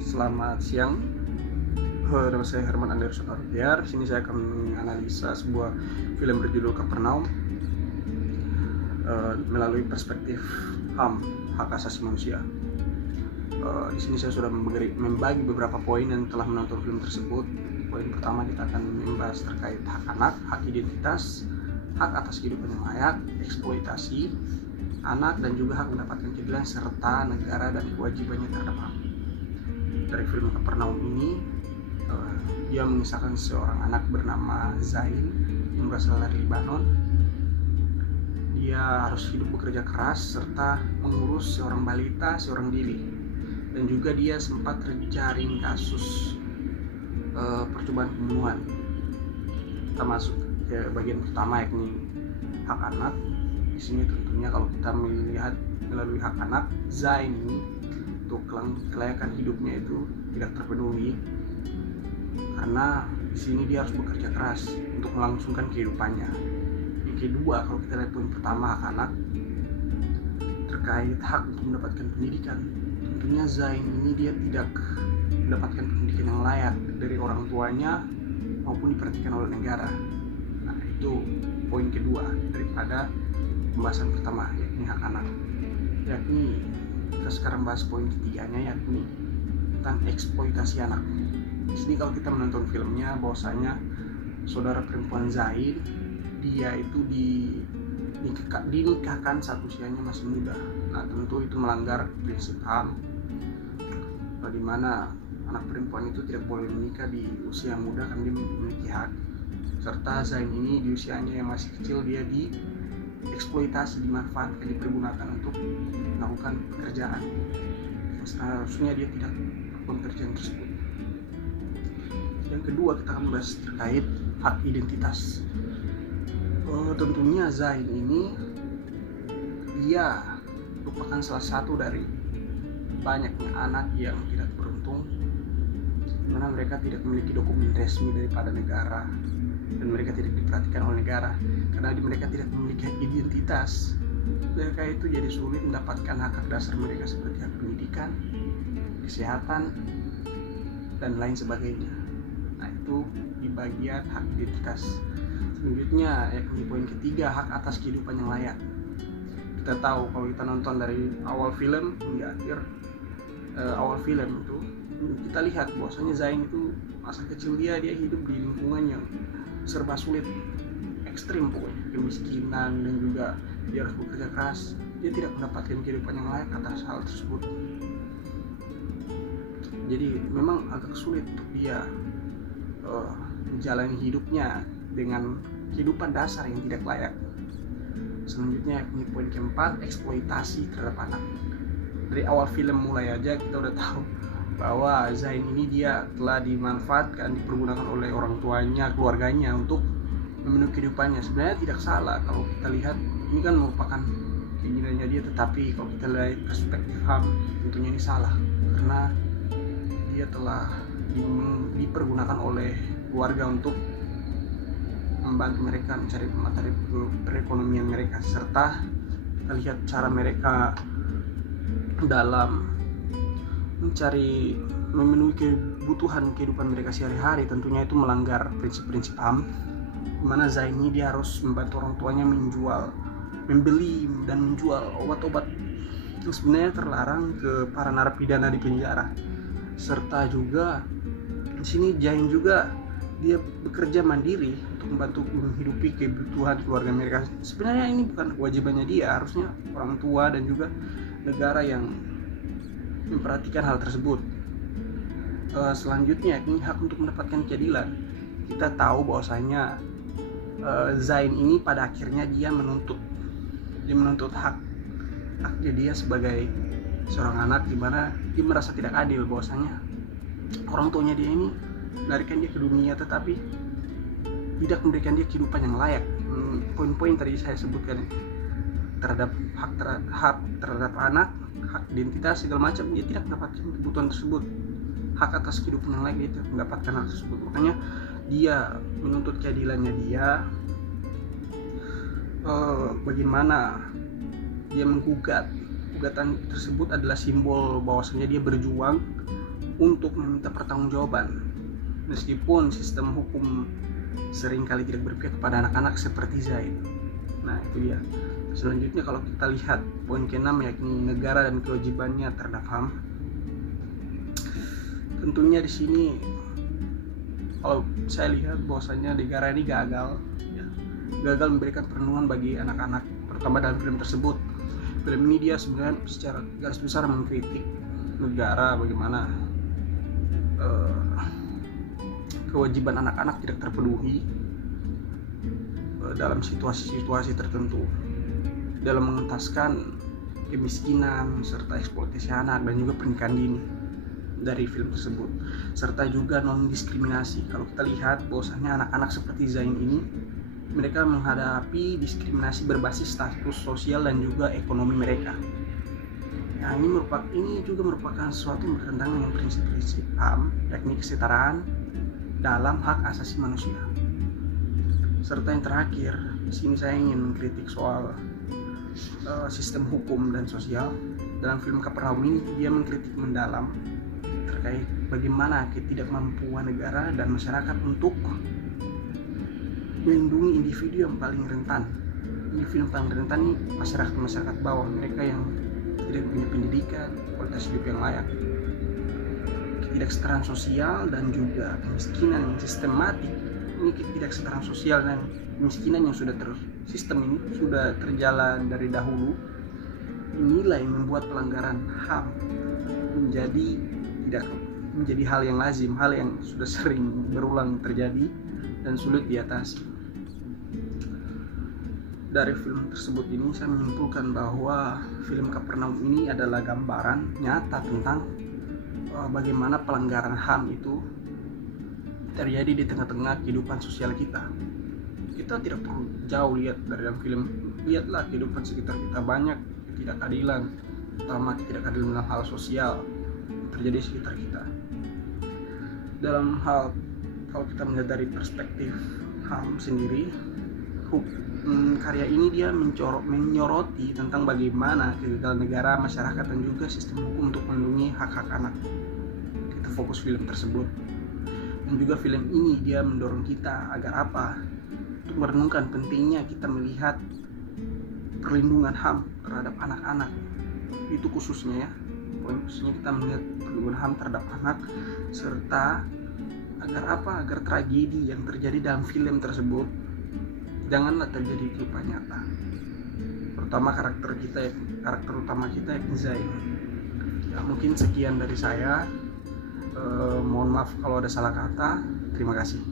Selamat siang. Nama saya Herman Anderson Ardiar. Di sini saya akan menganalisa sebuah film berjudul Kapernaum melalui perspektif HAM, hak asasi manusia. Di sini saya sudah membagi beberapa poin yang telah menonton film tersebut. Poin pertama kita akan membahas terkait hak anak, hak identitas, hak atas kehidupan yang layak, eksploitasi anak, dan juga hak mendapatkan keadilan serta negara dan kewajibannya terhadap HAM. Dari film Kapernaum ini, dia mengisahkan seorang anak bernama Zain yang berasal dari Lebanon. Dia harus hidup bekerja keras serta mengurus seorang balita, seorang diri, dan juga dia sempat terjaring kasus percobaan pembunuhan. Kita masuk ke bagian pertama, yakni hak anak. Di sini tentunya kalau kita melihat melalui hak anak, Zain ini untuk kelayakan hidupnya itu tidak terpenuhi karena di sini dia harus bekerja keras untuk melangsungkan kehidupannya. Yang kedua, kalau kita lihat poin pertama, hak anak terkait hak untuk mendapatkan pendidikan. Tentunya Zain ini dia tidak mendapatkan pendidikan yang layak dari orang tuanya maupun diperhatikan oleh negara. Nah, itu poin kedua daripada pembahasan pertama, yakni hak anak. Yakni kita sekarang bahas poin ketiganya, yakni tentang eksploitasi anak. Di sini kalau kita menonton filmnya, bahwasanya saudara perempuan Zain dia itu dinikahkan saat usianya masih muda. Nah, tentu itu melanggar prinsip HAM, di mana anak perempuan itu tidak boleh menikah di usia muda karena dia memiliki hak. Serta Zain ini di usianya yang masih kecil dia dieksploitasi, dimanfaatkan, dipergunakan untuk melakukan pekerjaan seharusnya dia tidak melakukan pekerjaan tersebut. Yang kedua, kita akan membahas terkait hak identitas. Tentunya Zain ini dia merupakan salah satu dari banyaknya anak yang tidak beruntung, di mana mereka tidak memiliki dokumen resmi daripada negara dan mereka tidak diperhatikan oleh negara karena mereka tidak memiliki identitas. Mereka itu jadi sulit mendapatkan hak dasar mereka seperti hak pendidikan, kesehatan, dan lain sebagainya. Nah, itu di bagian hak identitas. Selanjutnya, yakni poin ketiga, hak atas kehidupan yang layak. Kita tahu kalau kita nonton dari awal film hingga akhir awal film itu, kita lihat bahwasanya Zain itu masa kecil dia hidup di lingkungan yang serba sulit, ekstrim pokoknya, kemiskinan, dan juga dia harus bekerja keras. Dia tidak mendapatkan kehidupan yang layak atas hal tersebut. Jadi memang agak sulit untuk dia menjalani hidupnya dengan kehidupan dasar yang tidak layak. Selanjutnya, yakni poin keempat, eksploitasi terhadap anak. Dari awal film mulai aja kita udah tahu bahwa Zain ini dia telah dimanfaatkan, dipergunakan oleh orang tuanya, keluarganya untuk memenuhi kehidupannya. Sebenarnya tidak salah kalau kita lihat, ini kan merupakan keinginannya dia, tetapi kalau kita lihat perspektif HAM, tentunya ini salah karena dia telah dipergunakan oleh keluarga untuk membantu mereka mencari materi perekonomian mereka, serta kita lihat cara mereka dalam memenuhi kebutuhan kehidupan mereka sehari-hari. Tentunya itu melanggar prinsip-prinsip HAM, di mana Zain ini dia harus membantu orang tuanya membeli dan menjual obat-obat yang sebenarnya terlarang ke para narapidana di penjara. Serta juga di sini Zain juga dia bekerja mandiri untuk membantu menghidupi kebutuhan keluarga mereka. Sebenarnya ini bukan kewajibannya dia, harusnya orang tua dan juga negara yang memperhatikan hal tersebut. Selanjutnya, ini hak untuk mendapatkan keadilan. Kita tahu bahwasanya Zain ini pada akhirnya dia menuntut haknya dia sebagai seorang anak, di mana dia merasa tidak adil bahwasanya orang tuanya dia ini melahirkan dia ke dunia tetapi tidak memberikan dia kehidupan yang layak. Poin-poin tadi saya sebutkan terhadap hak terhadap anak, hak identitas, segala macam, dia tidak mendapatkan kebutuhan tersebut. Hak atas kehidupan yang layak dia tidak mendapatkan hal tersebut. Makanya dia menuntut keadilannya dia. Bagaimana dia menggugatan tersebut adalah simbol bahwasanya dia berjuang untuk meminta pertanggungjawaban, meskipun sistem hukum seringkali tidak berpihak kepada anak-anak seperti Zain. Nah itu dia. Selanjutnya kalau kita lihat poin ke-6, yakni negara dan kewajibannya terhadap HAM. Tentunya di sini kalau saya lihat bahwasanya negara ini gagal memberikan perlindungan bagi anak-anak, terutama dalam film tersebut. Film ini dia sebenarnya secara garis besar mengkritik negara, bagaimana kewajiban anak-anak tidak terpenuhi dalam situasi-situasi tertentu, dalam mengentaskan kemiskinan serta eksploitasi anak dan juga pernikahan dini dari film tersebut, serta juga non diskriminasi. Kalau kita lihat bahwasanya anak-anak seperti Zain ini, mereka menghadapi diskriminasi berbasis status sosial dan juga ekonomi mereka. Nah, ini juga merupakan sesuatu yang bertentangan dengan prinsip-prinsip HAM, yakni kesetaraan dalam hak asasi manusia. Serta yang terakhir, di sini saya ingin mengkritik soal sistem hukum dan sosial. Dalam film Kapernaum ini dia mengkritik mendalam terkait bagaimana ketidakmampuan negara dan masyarakat untuk melindungi individu yang paling rentan. Individu yang paling rentan ini masyarakat bawah, mereka yang tidak punya pendidikan, kualitas hidup yang layak, ketidaksetaraan sosial dan juga kemiskinan yang sistematik. Ini ketidaksetaraan sosial dan kemiskinan yang sistem ini sudah terjalan dari dahulu. Inilah yang membuat pelanggaran HAM menjadi hal yang lazim, hal yang sudah sering berulang terjadi dan sulit diatasi. Dari film tersebut ini saya menyimpulkan bahwa film Kapernaum ini adalah gambaran nyata tentang bagaimana pelanggaran HAM itu terjadi di tengah-tengah kehidupan sosial kita. Kita tidak perlu jauh lihat dari dalam film, lihatlah kehidupan sekitar kita, banyak ketidakadilan, terutama ketidakadilan dalam hal sosial terjadi di sekitar kita. Dalam hal kalau kita melihat dari perspektif HAM sendiri, karya ini dia menyoroti tentang bagaimana kegagalan negara, masyarakat dan juga sistem hukum untuk melindungi hak-hak anak. Kita fokus film tersebut. Dan juga film ini dia mendorong kita agar apa? Untuk merenungkan pentingnya kita melihat perlindungan HAM terhadap anak-anak. Itu khususnya ya. Poin khususnya kita melihat perlindungan HAM terhadap anak, serta agar apa? Agar tragedi yang terjadi dalam film tersebut janganlah terjadi di kehidupan nyata. Terutama karakter utama kita yakni Zain. Ya, mungkin sekian dari saya. Mohon maaf kalau ada salah kata. Terima kasih.